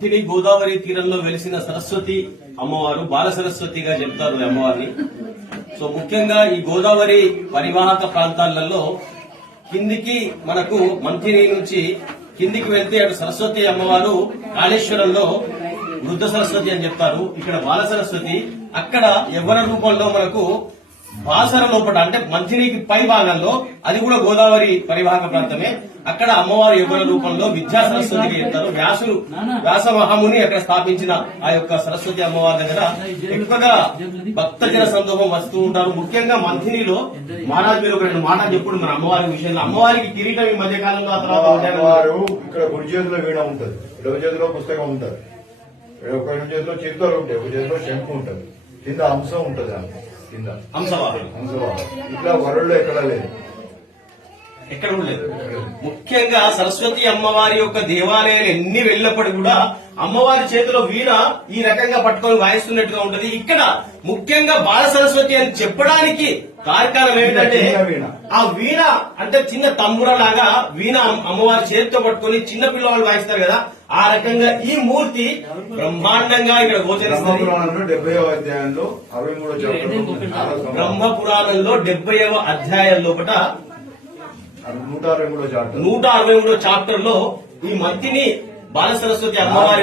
తిని గోదావరి తీరంలో వెలిసిన సరస్వతి అమ్మవారు బాల సరస్వతిగా చెప్తారు ఈ అమ్మవారిని. సో ముఖ్యంగా ఈ గోదావరి పరివాహక ప్రాంతాలలో కిందికి మనకు మంథిని నుంచి కిందికి వెళ్తే అటు సరస్వతి అమ్మవారు కాళేశ్వరంలో వృద్ధ సరస్వతి అని చెప్తారు. ఇక్కడ బాల సరస్వతి, అక్కడ యవ్వన రూపంలో మనకు బాసర లోపల అంటే మంథినికి పై భాగంలో, అది కూడా గోదావరి పరివాహక ప్రాంతమే, అక్కడ అమ్మవారి యవ్వన రూపంలో విద్యా సరస్వతిగా చెప్తారు. వ్యాస మహాముని అక్కడ స్థాపించిన ఆ యొక్క సరస్వతి అమ్మవారి దగ్గర ఎక్కువగా భక్తజన సందోహం వస్తూ ఉంటారు. ముఖ్యంగా మంథినిలో మహారాజ్ మీరు ఒక రెండు మాటలు చెప్పుడు మన అమ్మవారి విషయంలో. అమ్మవారికి కిరీటం ఈ మధ్య కాలంలో ఆ తర్వాత ఇక్కడ గుడి చేతిలో వీణ ఉంటుంది, ఇరవై చేతిలో పుస్తకం ఉంటుంది, ఒక చేతిలో చిరుతలు ఉంటాయి, ఒక చేతిలో శంకు ఉంటుంది, కింద అంశం ఉంటుంది, కింద హంసవాహనం. ఇట్లా వరల్డ్ ఎక్కడా లేదు, ఎక్కడ ఉండలేదు. ముఖ్యంగా సరస్వతి అమ్మవారి యొక్క దేవాలయాలు ఎన్ని వెళ్ళినప్పటికీ కూడా అమ్మవారి చేతిలో వీణ ఈ రకంగా పట్టుకొని వాయిస్తున్నట్టుగా ఉంటది. ఇక్కడ ముఖ్యంగా బాల సరస్వతి అని చెప్పడానికి కారణం ఏంటంటే ఆ వీణ అంటే చిన్న తంబుర లాగా వీణ అమ్మవారి చేతితో పట్టుకొని చిన్న పిల్లవాళ్ళు వాయిస్తారు కదా, ఆ రకంగా ఈ మూర్తి బ్రహ్మాండంగా ఇక్కడ గోచరిస్తుంది. బ్రహ్మ పురాణంలో 70వ అధ్యాయం లోపల 163వ చాప్టర్ లో ఈ మంతిని బాల సరస్వతి అమ్మవారి